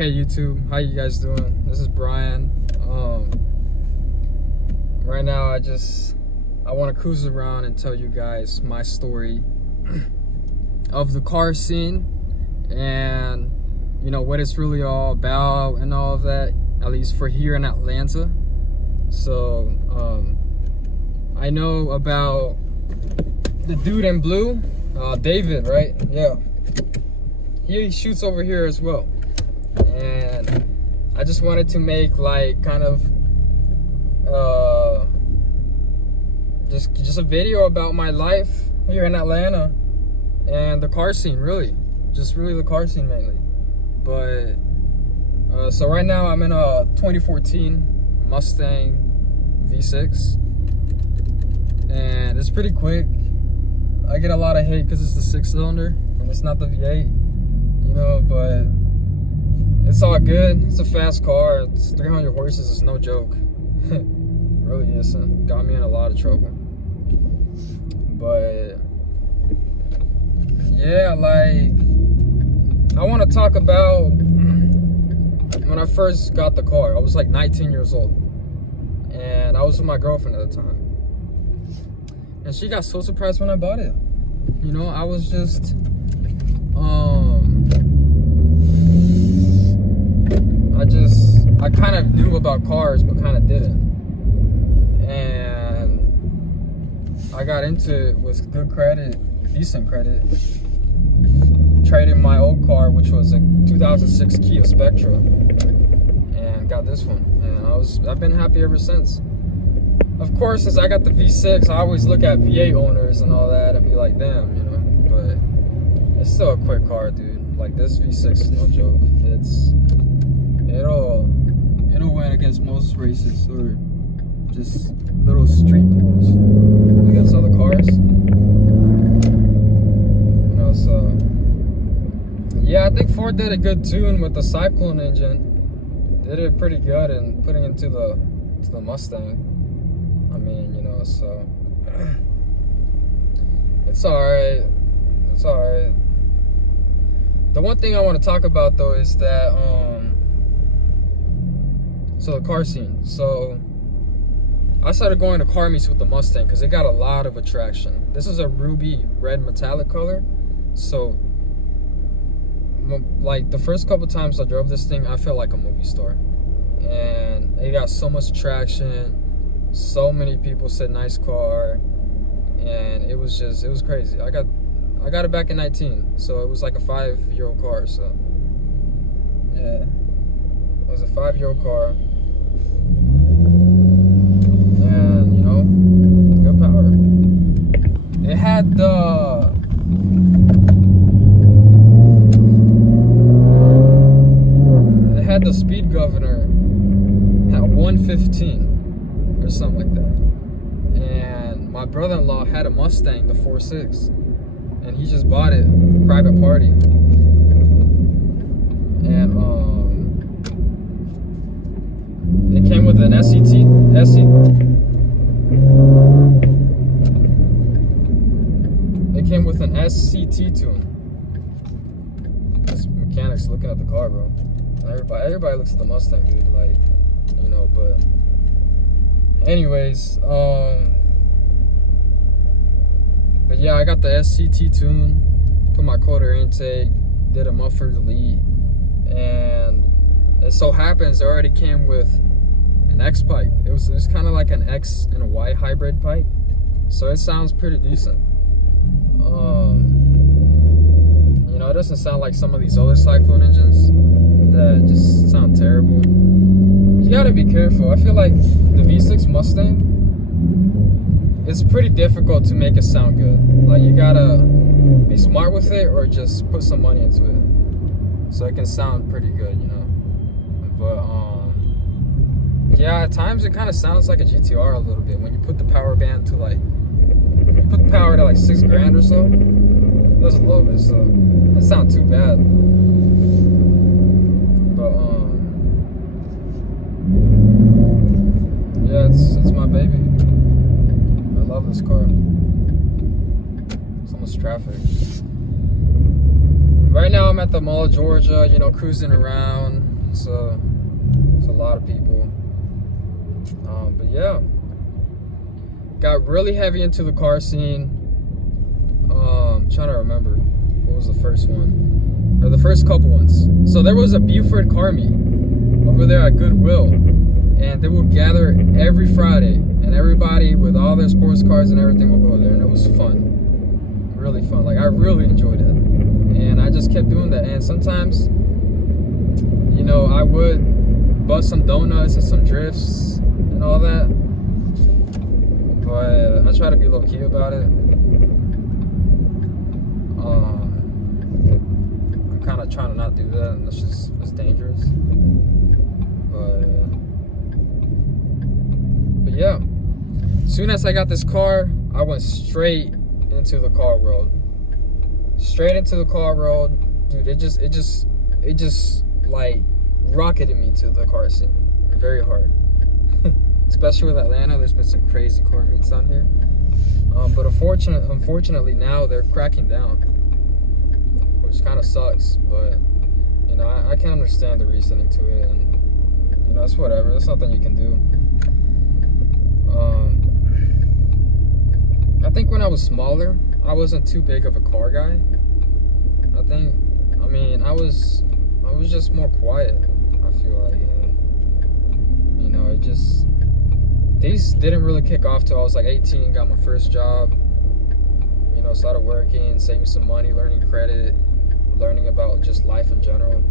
Okay, YouTube, how you guys doing? This is Brian. Right now I want to cruise around and tell you guys my story of the car scene and what it's really all about and all of that, at least for here in Atlanta. So I know about the dude in blue, David, right? Yeah, he shoots over here as well. And I just wanted to make like kind of just a video about my life here in Atlanta and the car scene, really the car scene mainly. But so right now I'm in a 2014 Mustang V6 and it's pretty quick. I get a lot of hate because it's the 6-cylinder and it's not the V8, but it's all good. It's a fast car. It's 300 horses. It's no joke. Really isn't. Got me in a lot of trouble. But yeah, like I want to talk about when I first got the car. I was like 19 years old, and I was with my girlfriend at the time, and she got so surprised when I bought it. I was just I kind of knew about cars, but kind of didn't. And I got into it with good credit, decent credit. Traded my old car, which was a 2006 Kia Spectra, and got this one. And I've been happy ever since. Of course, since I got the V6, I always look at V8 owners and all that and be like, damn, but it's still a quick car, dude. Like, this V6 is no joke. It'll win against most races or just little street pools against other cars. So yeah, I think Ford did a good tune with the Cyclone engine. Did it pretty good in putting into the Mustang. I mean, so it's alright. It's alright. The one thing I want to talk about though is that so the car scene. So I started going to car meets with the Mustang because it got a lot of attraction. This is a ruby red metallic color. So like the first couple times I drove this thing, I felt like a movie star. And it got so much traction. So many people said nice car. And it was crazy. I got it back in 19. So it was like a 5-year-old car. So yeah, it was a 5-year-old car. And good power. It had the speed governor at 115 or something like that. And my brother-in-law had a Mustang, the 4.6, and he just bought it, private party. And it came with an SCT tune. This mechanic's looking at the car, bro. Everybody looks at the Mustang, dude. Like, but anyways, but yeah, I got the SCT tune, put my Cold-Air Intake, did a Muffler Delete, and it so happens it already came with an X pipe. It was kind of like an X and a Y hybrid pipe, so it sounds pretty decent. It doesn't sound like some of these other Cyclone engines that just sound terrible. You gotta be careful. I feel like the V6 Mustang, it's pretty difficult to make it sound good. Like, you gotta be smart with it or just put some money into it so it can sound pretty good, But yeah, at times it kind of sounds like a GTR a little bit when you put the power band to like 6 grand or so. That's a little bit, so it doesn't sound too bad. But yeah, it's my baby. I love this car. So much traffic. right now I'm at the Mall of Georgia, you know, cruising around. It's a lot of people. But yeah, got really heavy into the car scene. Trying to remember what was the first one, or the first couple ones. So there was a Buford car meet over there at Goodwill, and they will gather every Friday, and everybody with all their sports cars and everything will go there, and it was fun, really fun. Like, I really enjoyed it, and I just kept doing that. And sometimes, you know, I would bust some donuts and some drifts and all that, but I try to be low key about it. I'm kind of trying to not do that, and it's dangerous. But yeah, as soon as I got this car, I went straight into the car world. Straight into the car world, dude. It just like rocketed me to the car scene very hard. Especially with Atlanta, there's been some crazy car meets out here. But unfortunately now they're cracking down, which kind of sucks. But you know, I can understand the reasoning to it, and you know, it's whatever. There's nothing you can do. I think when I was smaller, I wasn't too big of a car guy. I mean, I was just more quiet. I feel like, you know, it just, these didn't really kick off till I was like 18, got my first job, you know, started working, saving some money, learning credit, learning about just life in general,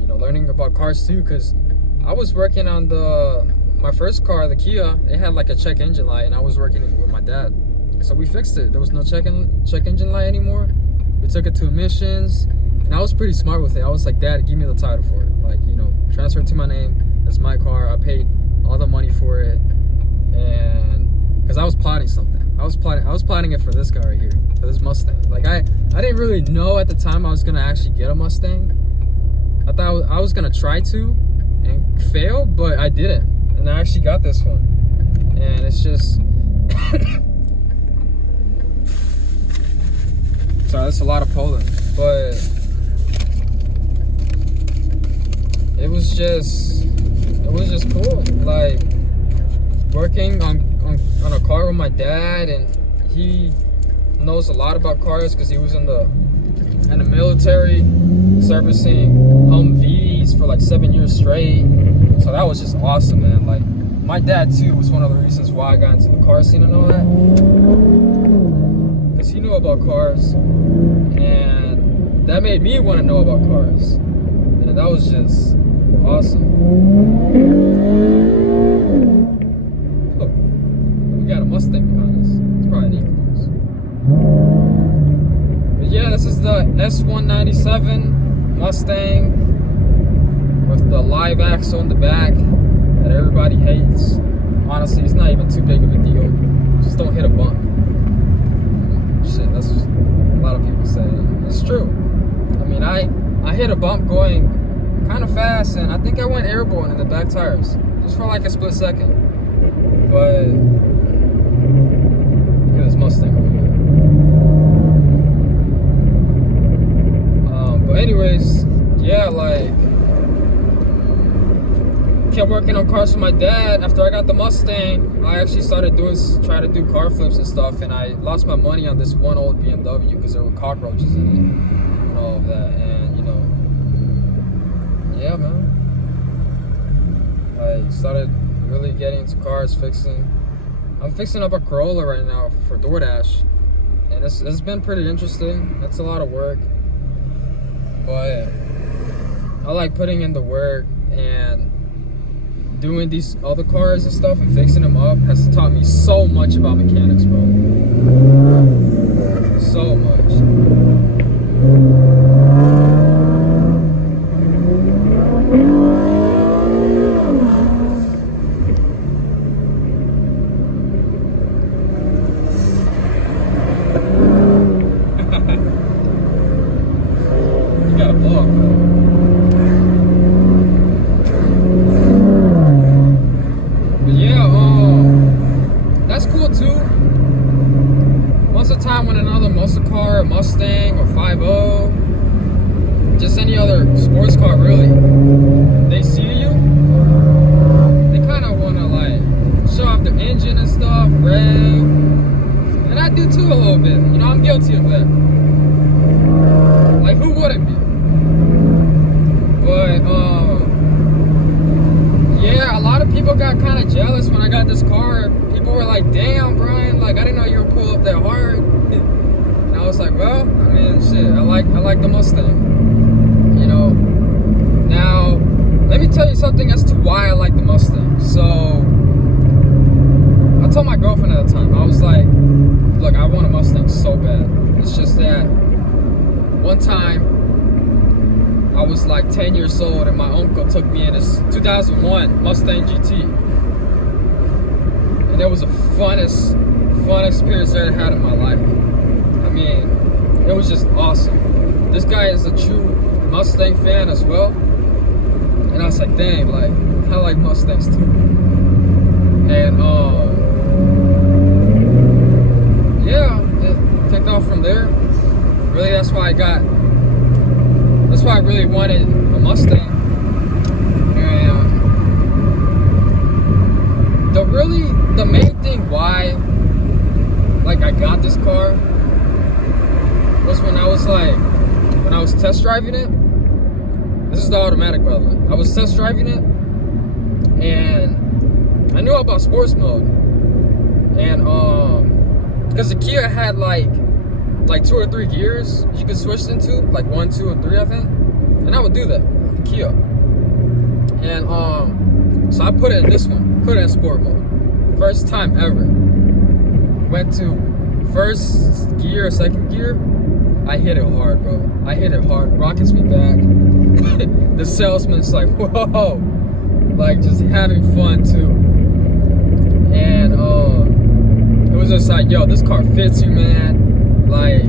you know, learning about cars too, because I was working on my first car, the Kia. It had like a check engine light, and I was working with my dad, so we fixed it. There was no check engine light anymore. We took it to emissions, and I was pretty smart with it. I was like, Dad, give me the title for it, like, you know, transfer it to my name. It's my car. I paid all the money for it, and because I was plotting something. I was plotting it for this guy right here, for this Mustang. Like, I didn't really know at the time I was gonna actually get a Mustang. I thought I was gonna try to and fail, but I didn't, and I actually got this one. And it's just sorry, that's a lot of pollen, but it was just cool. Like, working on a car with my dad, and he knows a lot about cars because he was in the military, servicing Humvees for like 7 years straight. So that was just awesome, man. Like, my dad too was one of the reasons why I got into the car scene and all that, because he knew about cars, and that made me want to know about cars, and that was just awesome. Oh, we got a Mustang behind us. It's probably an EcoBoost. But yeah, this is the S197 Mustang with the live axle in the back that everybody hates. Honestly, it's not even too big of a deal. Just don't hit a bump. Shit, that's what a lot of people say. It's true. I mean, I hit a bump going kind of fast, and I think I went airborne in the back tires just for like a split second. But look at this Mustang over here. But anyways, yeah, like, kept working on cars for my dad. After I got the Mustang, I actually started trying to do car flips and stuff, and I lost my money on this one old BMW because there were cockroaches in it and all of that. And you know, yeah, man, I started really getting into cars, I'm fixing up a Corolla right now for DoorDash, and it's been pretty interesting. It's a lot of work, but I like putting in the work, and doing these other cars and stuff and fixing them up has taught me so much about mechanics, bro. So much. You gotta blow up, bro. Too. Most of the time when another muscle car, a Mustang or 5.0 I got this car, people were like, damn, Brian, like, I didn't know you would pull up that hard. And I was like, well, I mean, shit, I like the Mustang, you know. Now, let me tell you something as to why I like the Mustang. So, I told my girlfriend at the time, I was like, look, I want a Mustang so bad. It's just that one time, I was like 10 years old and my uncle took me in his 2001 Mustang GT. And it was the funnest experience I ever had in my life. I mean, it was just awesome. This guy is a true Mustang fan as well. And I was like, dang, like, I like Mustangs too. And, yeah, it kicked off from there. Really, that's why I really wanted a Mustang. And the main thing why, like, I got this car was when I was test driving it. This is the automatic, by the way. I was test driving it, and I knew about sports mode. And because the Kia had like 2 or 3 gears you could switch into, like 1, 2, and 3, I think. And I would do that, the Kia. And so I put it in this one, put it in sport mode. First time ever. Went to first gear or second gear. I hit it hard, bro. I hit it hard. Rockets me back. The salesman's like, whoa. Like, just having fun too. And it was just like, yo, this car fits you, man. Like,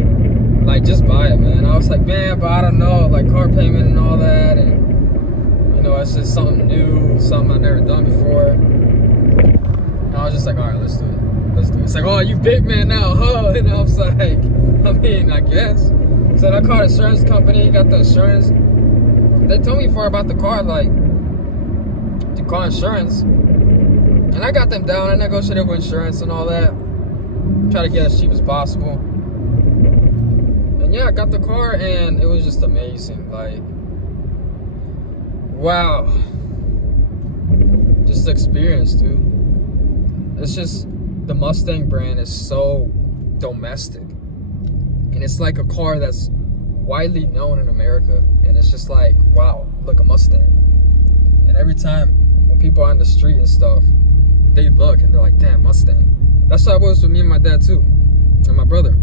just buy it, man. I was like, man, but I don't know, like, car payment and all that, and, you know, it's just something new, something I've never done before. And I was just like, all right, let's do it. Let's do it. It's like, oh, you big man now, huh? And I was like, I mean, I guess. So I called insurance company, got the insurance. They told me before about the car, like, to call insurance. And I got them down. I negotiated with insurance and all that. Try to get as cheap as possible. And yeah, I got the car and it was just amazing. Like, wow. Just the experience, dude. It's just, the Mustang brand is so domestic. And it's like a car that's widely known in America. And it's just like, wow, look, a Mustang. And every time when people are on the street and stuff, they look and they're like, damn, Mustang. That's how it was with me and my dad too, and my brother.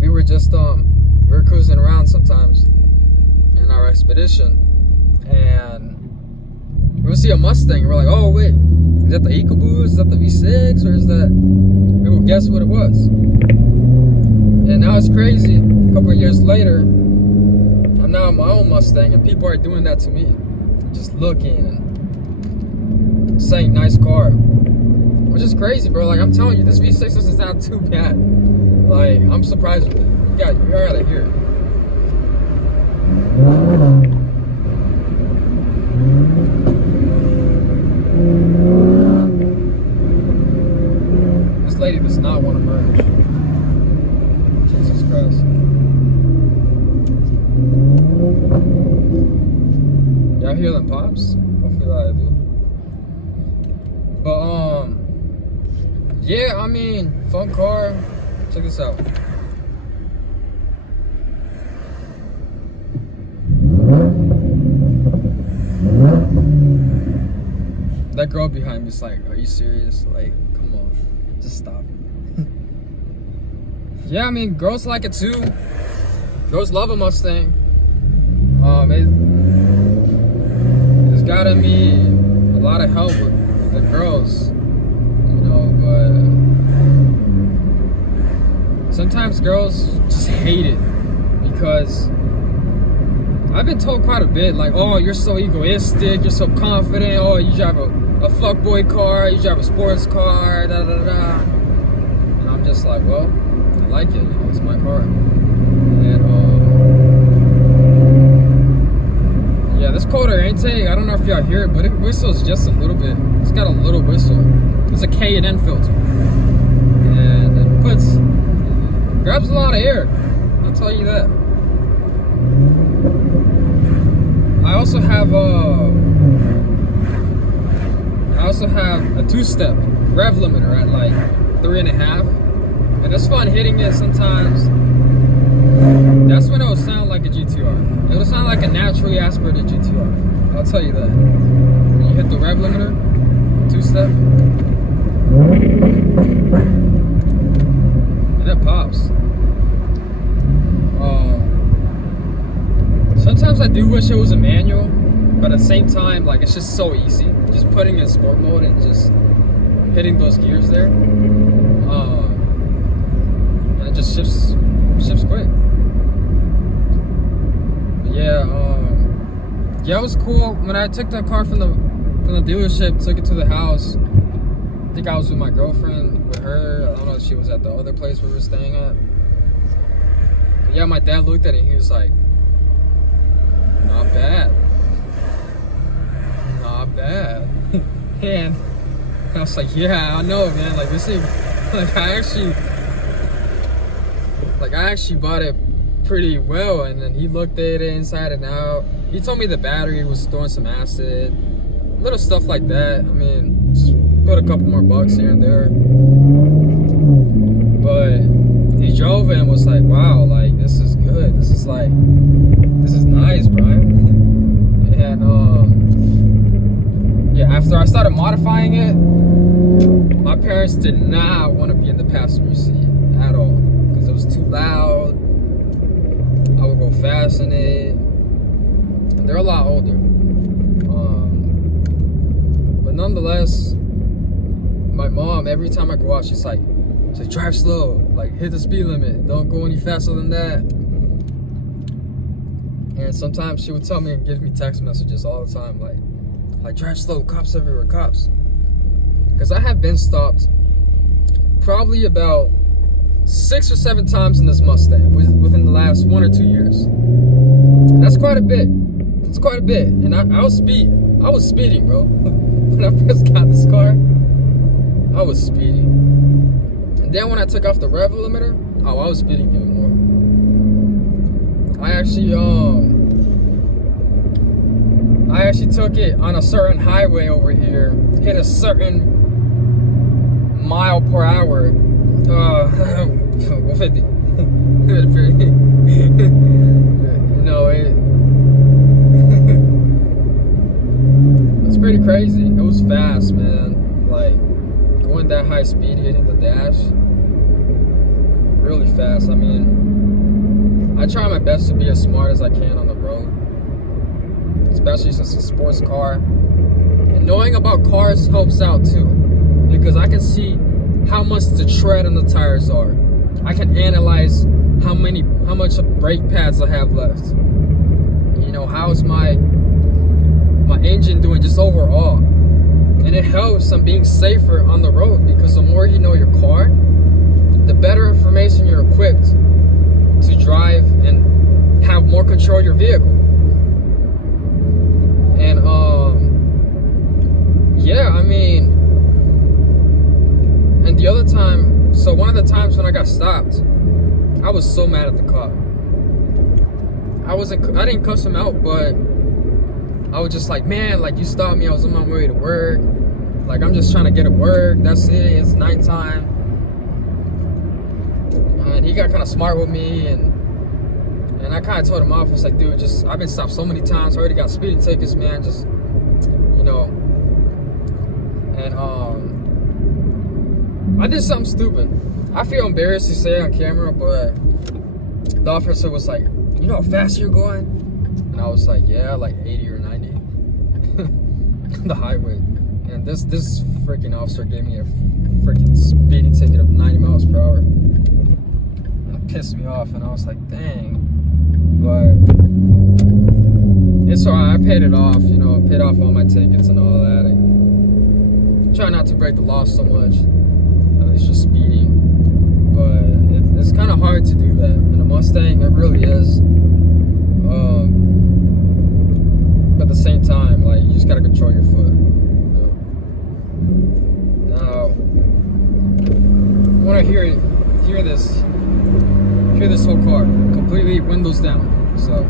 We were just, we were cruising around sometimes in our expedition, and we would see a Mustang, and we're like, oh wait, is that the EcoBoost, is that the V6, or is that, we would guess what it was. And now it's crazy, a couple of years later, I'm now in my own Mustang, and people are doing that to me. Just looking and saying, nice car. Which is crazy, bro. Like, I'm telling you, this V6 is not too bad. Like, I'm surprised with it. You gotta hear it. This lady does not want to merge. Jesus Christ. Y'all hear them pops? Hopefully I do. But, yeah, I mean, fun car. Check this out. That girl behind me is like, are you serious? Like, come on, just stop. Yeah, I mean, girls like it too. Girls love a Mustang. It's gotten me a lot of help with the girls, you know, but sometimes girls just hate it because I've been told quite a bit, like, oh, you're so egoistic, you're so confident, oh, you drive a fuckboy car, you drive a sports car, da da da. And I'm just like, well, I like it, you know, it's my car. And yeah, this Cold-Air Intake, I don't know if y'all hear it, but it whistles just a little bit. It's got a little whistle. It's a K&N filter. And it grabs a lot of air, I'll tell you that. I also also have a 2-step rev limiter at like 3.5, and it's fun hitting it sometimes. That's when it will sound like a GTR. It will sound like a naturally aspirated GTR. I'll tell you that. When you hit the rev limiter, 2-step, and it pops. Sometimes I do wish it was a manual, but at the same time, like, it's just so easy. Just putting it in sport mode and just hitting those gears there. And it just shifts quick. But yeah, yeah, it was cool. When I took the car from the dealership, took it to the house. I think I was with my girlfriend, with her. I don't know if she was at the other place we were staying at. But yeah, my dad looked at it and he was like, not bad. Not bad. And I was like, yeah, I know, man. Like, this thing, like, I actually bought it pretty well. And then he looked at it inside and out. He told me the battery was throwing some acid, little stuff like that. I mean, just put a couple more bucks here and there. But he drove it and was like, wow, like, this is good. This is nice, Brian. And yeah, after I started modifying it, my parents did not want to be in the passenger seat at all because it was too loud. I would go fast in it. They're a lot older, but nonetheless, my mom, every time I go out, she's like, drive slow, like, hit the speed limit, don't go any faster than that. And sometimes she would tell me and give me text messages all the time, like drive slow, cops everywhere, cops. Because I have been stopped probably about 6 or 7 times in this Mustang within the last 1 or 2 years. That's quite a bit. That's quite a bit. And I was speeding, bro. When I first got this car, I was speeding. And then when I took off the rev limiter, I was speeding even more. I actually took it on a certain highway over here, hit a certain mile per hour, 150. You know, it's pretty crazy. It was fast, man. Like, going that high speed, hitting the dash, really fast. I mean, I try my best to be as smart as I can on the road, especially since it's a sports car. And knowing about cars helps out too, because I can see how much the tread on the tires are. I can analyze how much brake pads I have left. You know, how's my engine doing just overall. And it helps on being safer on the road, because the more you know your car, the better information you're equipped to drive and have more control of your vehicle. And yeah, I mean, and the other time, so one of the times when I got stopped, I was so mad at the cop. I didn't cuss him out, but I was just like, man, like, you stopped me, I was on my way to work. Like, I'm just trying to get to work, that's it, it's nighttime. And he got kind of smart with me, and I kind of told him off. I was like, dude, I've been stopped so many times, I already got speeding tickets, man, just, you know. And I did something stupid. I feel embarrassed to say it on camera, but the officer was like, you know how fast you're going? And I was like, yeah, like 80 or 90 on the highway. And this freaking officer gave me a freaking speeding ticket of 90 miles per hour. And it pissed me off, and I was like, dang. But it's alright, I paid it off, you know, I paid off all my tickets and all that. And try not to break the law so much. It's just speeding. But it's kind of hard to do that. In a Mustang, it really is. But at the same time, like, you just gotta control your foot. Now, I want to hear this whole car completely windows down. So.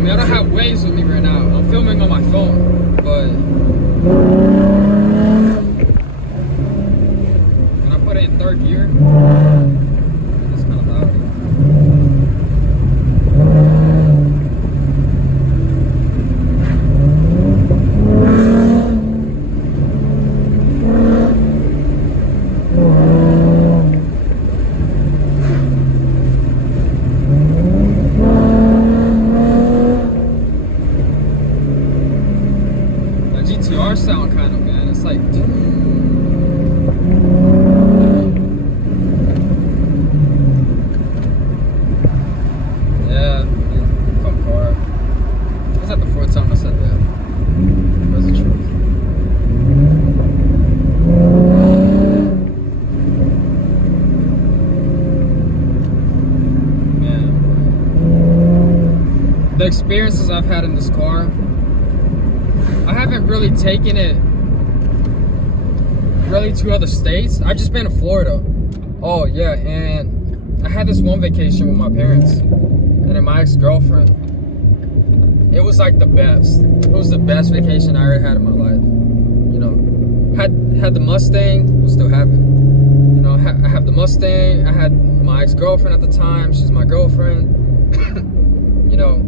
mean, I don't have Waves with me right now. I'm filming on my phone, but when I put it in third gear, it's kind of loud. GTR sound kind of, man. It's like, yeah, fun car. Was that the fourth time I said that? That's the truth. Man, the experiences I've had in this car, I haven't really taken it really to other states. I've just been to Florida. Oh yeah, and I had this one vacation with my parents and then my ex-girlfriend. It was like the best. It was the best vacation I ever had in my life. You know, had the Mustang, we'll still have it. You know, I have the Mustang. I had my ex-girlfriend at the time. She's my girlfriend. You know,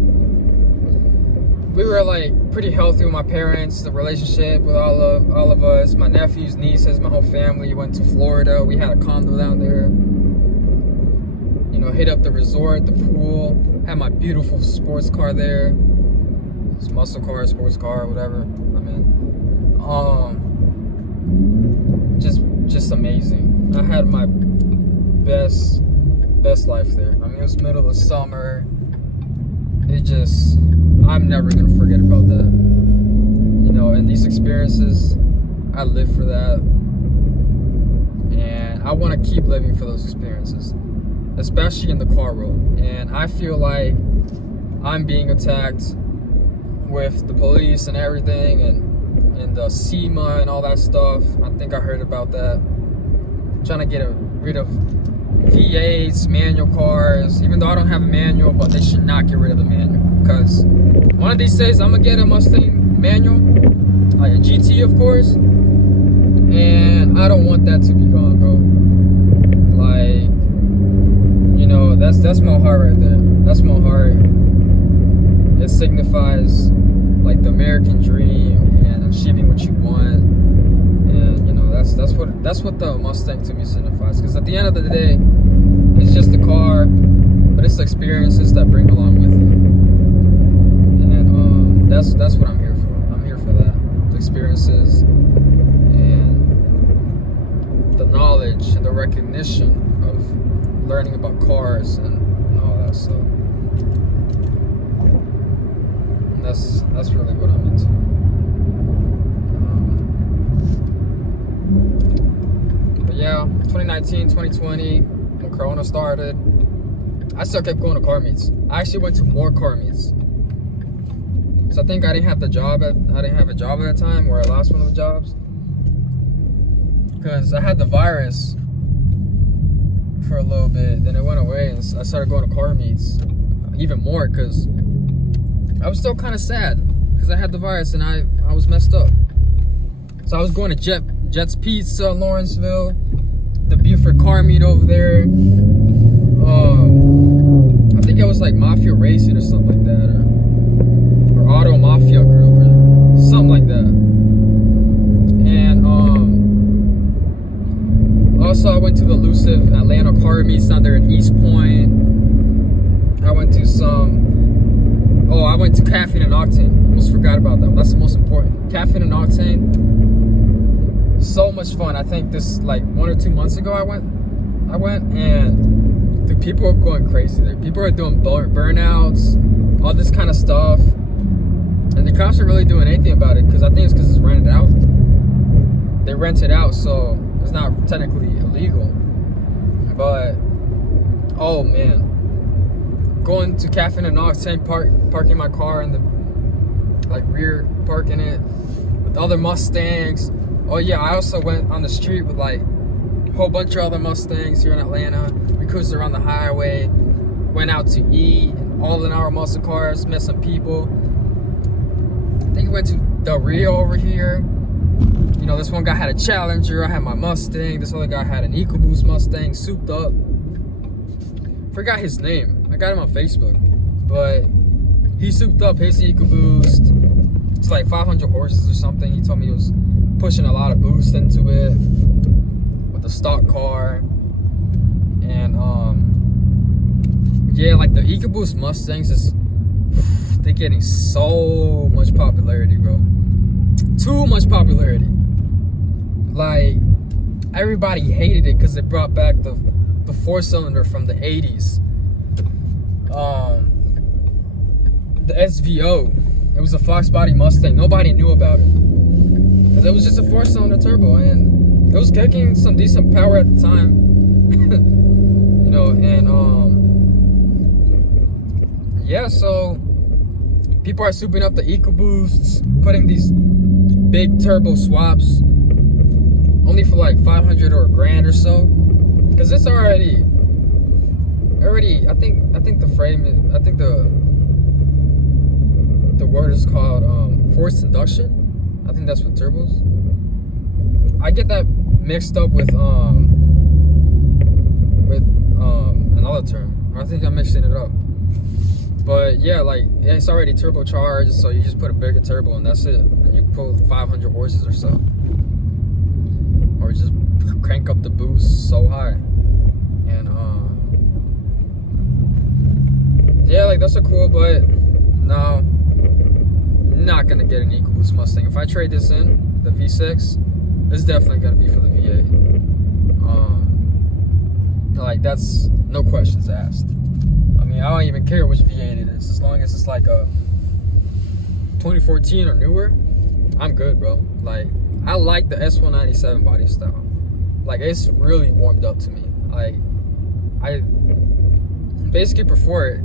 we were like pretty healthy with my parents, the relationship with all of us, my nephews, nieces, my whole family. Went to Florida. We had a condo down there. You know, hit up the resort, the pool. Had my beautiful sports car there. It's muscle car, sports car, whatever. I mean, just amazing. I had my best life there. I mean, it was middle of summer. I'm never gonna forget about that. You know, and these experiences, I live for that. And I wanna keep living for those experiences, especially in the car world. And I feel like I'm being attacked with the police and everything, and the SEMA and all that stuff. I think I heard about that. Trying to get rid of V8s, manual cars, even though I don't have a manual, but they should not get rid of the manual, because one of these days I'm gonna get a Mustang manual, like a GT of course, and I don't want that to be gone, bro. Like, you know, that's my heart right there. That's my heart. It signifies like the American dream and achieving what you want. And you know, that's what the Mustang to me signifies. Because at the end of the day, it's just a car, but it's the experiences that bring along with it. And that's what I'm here for. I'm here for that. The experiences and the knowledge and the recognition of learning about cars and all that stuff. And that's really what I'm into. Yeah, 2019, 2020, when Corona started, I still kept going to car meets. I actually went to more car meets. So I think I didn't have a job at that time, or I lost one of the jobs. Because I had the virus for a little bit, then it went away, and I started going to car meets even more, because I was still kind of sad, because I had the virus and I was messed up. So I was going to Jet's Pizza in Lawrenceville, the Buford car meet over there. I think it was like Mafia Racing or something like that, or Auto Mafia Group or something like that. And also I went to the elusive Atlanta car meets down there in East Point. I went to I went to Caffeine and Octane. Almost forgot about that. That's the most important. Caffeine and Octane. So much fun. I think this like 1 or 2 months ago I went and the people are going crazy there. People are doing burnouts, all this kind of stuff, and the cops aren't really doing anything about it, because I think it's because it's rented out. They rent it out, so it's not technically illegal. But oh man, going to Caffeine and Octane, parking my car in the like rear, parking it with other Mustangs. Oh yeah, I also went on the street with like a whole bunch of other Mustangs here in Atlanta. We cruised around the highway, went out to eat, all in our muscle cars, met some people. I think we went to Del Rio over here. You know, this one guy had a Challenger, I had my Mustang, this other guy had an EcoBoost Mustang, souped up. Forgot his name, I got him on Facebook, but he souped up his EcoBoost. It's like 500 horses or something. He told me he was pushing a lot of boost into it with the stock car. And yeah, like the EcoBoost Mustangs they're getting so much popularity, bro. Too much popularity. Like, everybody hated it because it brought back the 4-cylinder from the 80s. The SVO. It was a Fox body Mustang. Nobody knew about it because it was just a 4-cylinder turbo, and it was kicking some decent power at the time. You know, and yeah, so people are souping up the EcoBoosts, putting these big turbo swaps only for like 500 or $1,000 or so, because it's already I think the frame is, I think the word is called forced induction. I think that's with turbos. I get that mixed up with another term. I think I'm mixing it up. But yeah, like, it's already turbocharged, so you just put a bigger turbo and that's it. And you pull 500 horses or so. Or just crank up the boost so high. And yeah, like, that's a cool, but no, not gonna get an EcoBoost Mustang. If I trade this in, the V6, it's definitely gonna be for the V8. Like, that's no questions asked. I mean, I don't even care which V8 it is, as long as it's like a 2014 or newer. I'm good, bro. Like, I like the S197 body style. Like, it's really warmed up to me. Like, I basically prefer it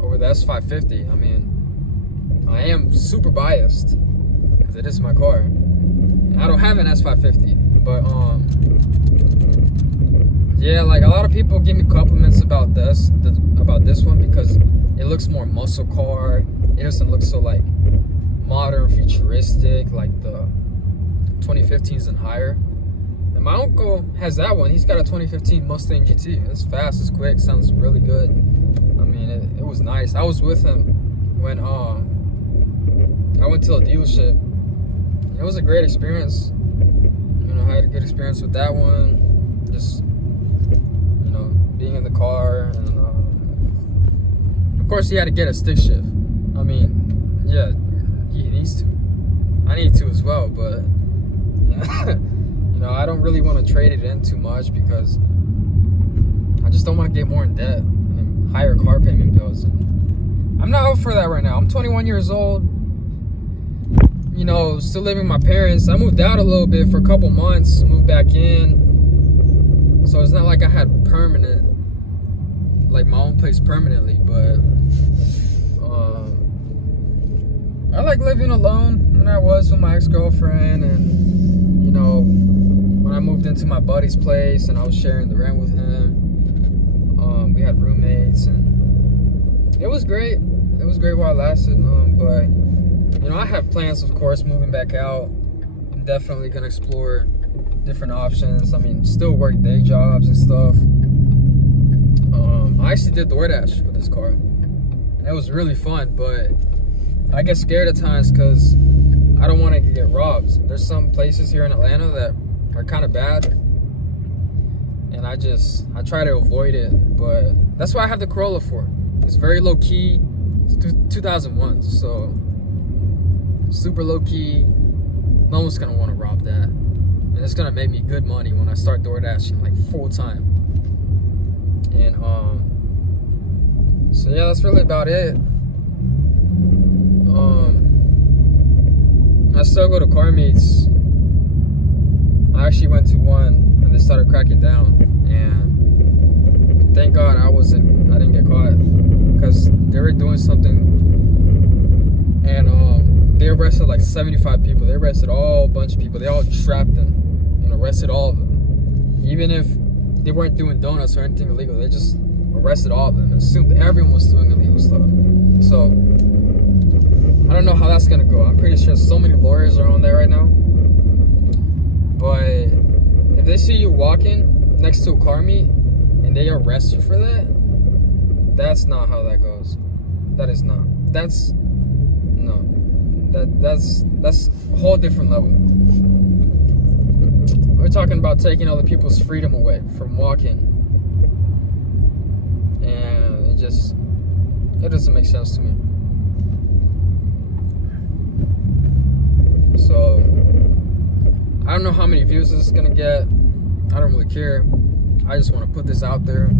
over the S550. I mean, I am super biased because it is my car. And I don't have an S550, but yeah, like, a lot of people give me compliments about this one because it looks more muscle car. It doesn't look so like modern, futuristic, like the 2015s and higher. And my uncle has that one. He's got a 2015 Mustang GT. It's fast, it's quick, sounds really good. I mean, it was nice. I was with him when I went to a dealership. It was a great experience. You know, I had a good experience with that one. Just, you know, being in the car, and of course he had to get a stick shift. I mean, yeah, he needs to. I need to as well, but yeah, you know, I don't really want to trade it in too much because I just don't want to get more in debt and higher car payment bills. And I'm not out for that right now. I'm 21 years old. You know, still living with my parents. I moved out a little bit for a couple months, moved back in. So it's not like I had permanent, like my own place permanently, but I like living alone when I was with my ex-girlfriend, and you know, when I moved into my buddy's place and I was sharing the rent with him, we had roommates, and it was great. It was great while it lasted, but you know, I have plans, of course, moving back out. I'm definitely gonna explore different options. I mean, still work day jobs and stuff. I actually did DoorDash with this car. It was really fun, but I get scared at times because I don't want to get robbed. There's some places here in Atlanta that are kind of bad, and I try to avoid it, but that's what I have the Corolla for. It's very low key. It's 2001, so super low key. No one's gonna want to rob that. And it's gonna make me good money when I start DoorDashing, like, full time. And so yeah, that's really about it. I still go to car meets. I actually went to one and they started cracking down, and thank God I didn't get caught, because they were doing something, and they arrested like 75 people. They arrested a bunch of people. They all trapped them and arrested all of them. Even if they weren't doing donuts or anything illegal, they just arrested all of them and assumed everyone was doing illegal stuff. So I don't know how that's gonna go. I'm pretty sure so many lawyers are on there right now. But if they see you walking next to a car meet and they arrest you for that, that's not how that goes. That is not. That's a whole different level. We're talking about taking other people's freedom away from walking, and it doesn't make sense to me. So I don't know how many views this is gonna get. I don't really care. I just want to put this out there,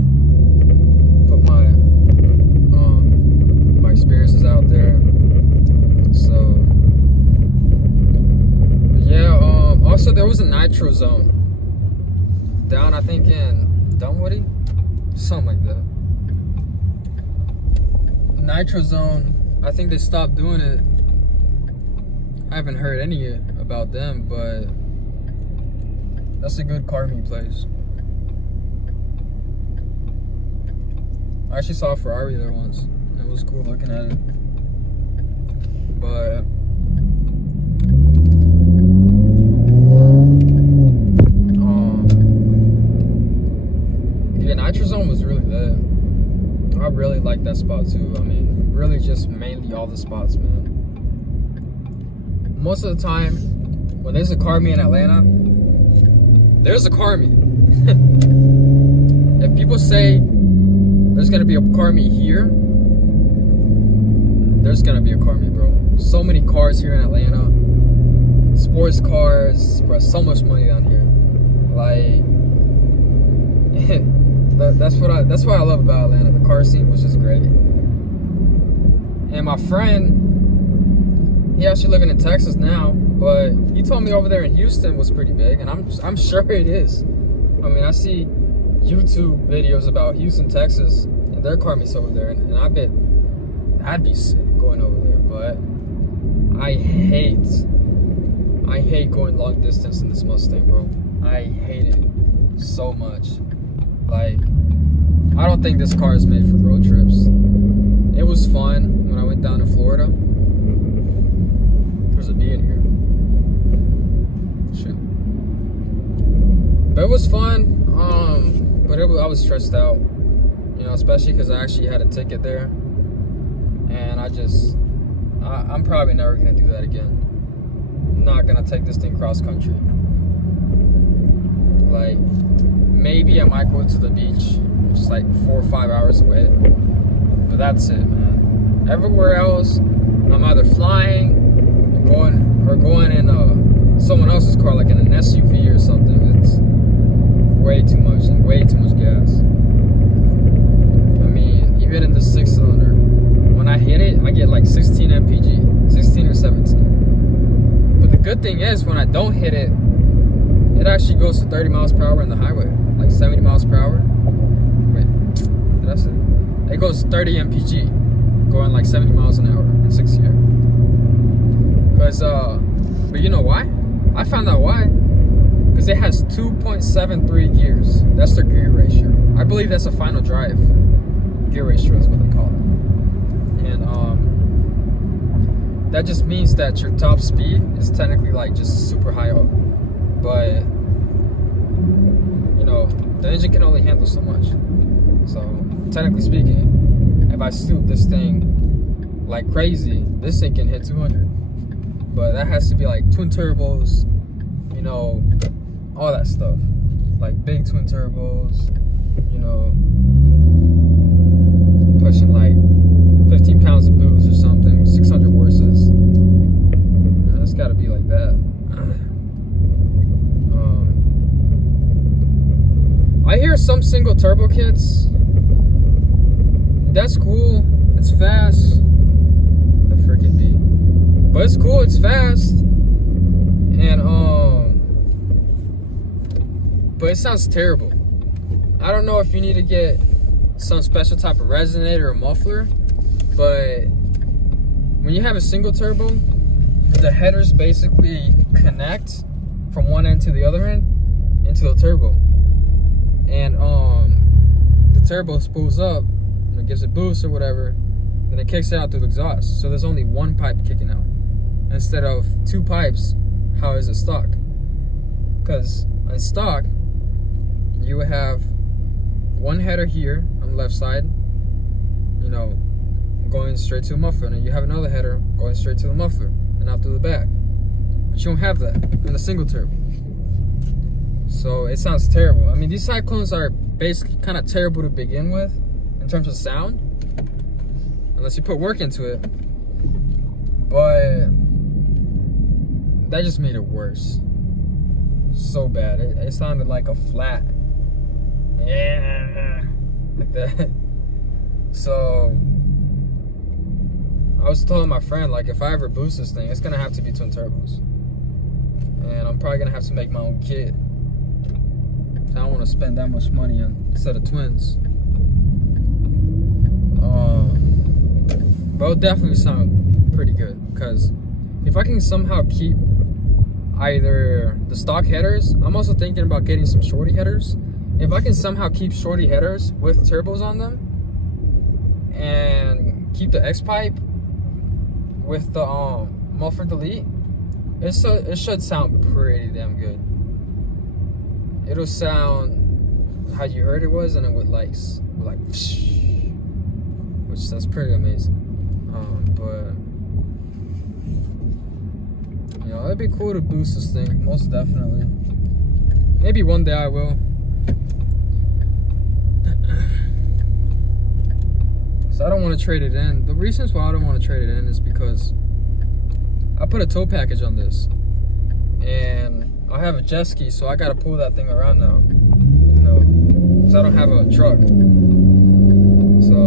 put my experiences out there. So yeah. Also, there was a nitro zone down, I think, in Dunwoody, something like that. Nitro zone. I think they stopped doing it. I haven't heard any about them, but that's a good car meet place. I actually saw a Ferrari there once. It was cool looking at it. But yeah, Nitro Zone was really lit. I really like that spot too. I mean, really just mainly all the spots, man. Most of the time, when there's a car meet in Atlanta, there's a car meet. If people say there's gonna be a car meet here, there's gonna be a car meet, bro. So many cars here in Atlanta. Sports cars, bro. So much money down here. Like, that's what I love about Atlanta. The car scene was just great. And my friend, he actually living in Texas now, but he told me over there in Houston was pretty big, and I'm sure it is. I mean, I see YouTube videos about Houston, Texas, and their car meets over there, and I bet I'd be sick going over there. But I hate going long distance in this Mustang, bro. I hate it so much. Like, I don't think this car is made for road trips. It was fun when I went down to Florida. There's a bee in here. Shit. But it was fun. But I was stressed out, you know, especially because I actually had a ticket there, and I'm probably never gonna do that again. I'm not gonna take this thing cross country. Like, maybe I might go to the beach, which is like 4 or 5 hours away, but that's it, man. Everywhere else, I'm either flying or going in someone else's car, like in an SUV or something. It's way too much and way too much gas. I mean, even in the 6-cylinder, when I hit it, I get like 16 mpg, 16 or 17. But the good thing is, when I don't hit it, it actually goes to 30 miles per hour on the highway, like 70 miles per hour. Wait, that's it. It goes 30 mpg, going like 70 miles an hour in 6th gear. But you know why? I found out why. Because it has 2.73 gears. That's their gear ratio. I believe that's a final drive gear ratio is what they call it. And that just means that your top speed is technically like just super high up. But you know, the engine can only handle so much. So technically speaking, if I stoop this thing like crazy, this thing can hit 200. But that has to be like twin turbos, you know, all that stuff. Like big twin turbos, you know, pushing like 15 pounds of boost or something with 600 horses. Yeah, it's gotta be like that. I hear some single turbo kits. That's cool. It's fast. The freaking beat. But it's cool. It's fast. And but it sounds terrible. I don't know if you need to get some special type of resonator or muffler, but when you have a single turbo, the headers basically connect from one end to the other end into the turbo. And the the turbo spools up and it gives it boost or whatever, then it kicks it out through the exhaust. So there's only one pipe kicking out instead of two pipes. How is it stock? Because in stock, you would have one header here on the left side, you know, going straight to the muffler, and then you have another header going straight to the muffler and out through the back. But you don't have that in a single turbo. So it sounds terrible. I mean, these Cyclones are basically kind of terrible to begin with in terms of sound, unless you put work into it. But that just made it worse. So bad. It sounded like a flat. Yeah, like that. So I was telling my friend, like, if I ever boost this thing, it's gonna have to be twin turbos, and I'm probably gonna have to make my own kit. I don't want to spend that much money on a set of twins. But it'll definitely sound pretty good, because if I can somehow keep either the stock headers, I'm also thinking about getting some shorty headers. If I can somehow keep shorty headers with turbos on them and keep the X pipe with the Muffler Delete, it should sound pretty damn good. It'll sound how you heard it was, and it would like which sounds pretty amazing. But you know, it'd be cool to boost this thing, most definitely. Maybe one day I will. So I don't want to trade it in. The reasons why I don't want to trade it in is because I put a tow package on this, and I have a jet ski, so I gotta pull that thing around now, you know, because I don't have a truck. So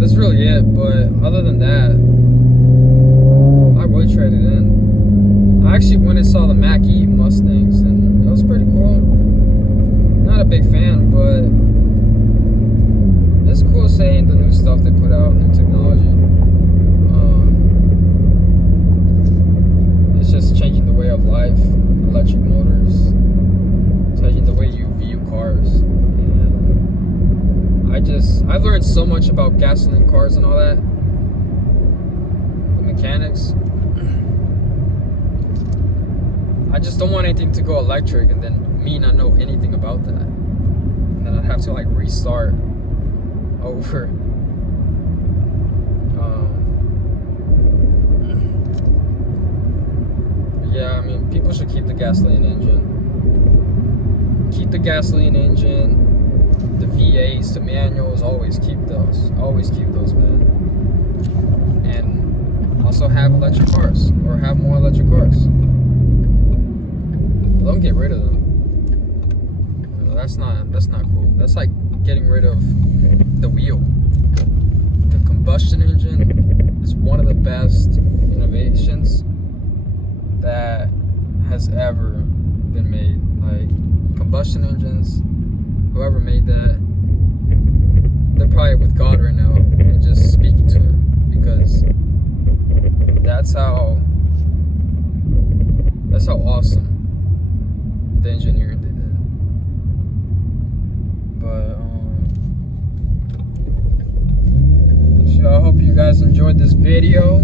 that's really it. But other than that, I would trade it in. I actually went and saw the Mach-E Mustangs, and it was pretty cool. Not a big fan, but it's cool seeing the new stuff they put out, new technology. It's just changing the way of life, electric motors, changing the way you view cars. And I've learned so much about gasoline cars and all that, the mechanics. I just don't want anything to go electric and then me not know anything about that, and then I'd have to like restart over. Yeah, I mean, people should keep the gasoline engine. Keep the gasoline engine, the V8s, the manuals, always keep those. Always keep those, man. And also have electric cars, or have more electric cars. Don't get rid of them. You know, that's not cool. That's like getting rid of the wheel. The combustion engine is one of the best innovations that has ever been made. Like, combustion engines, whoever made that, they're probably with God right now and just speaking to him, because that's how awesome the engineering they did. But so I hope you guys enjoyed this video.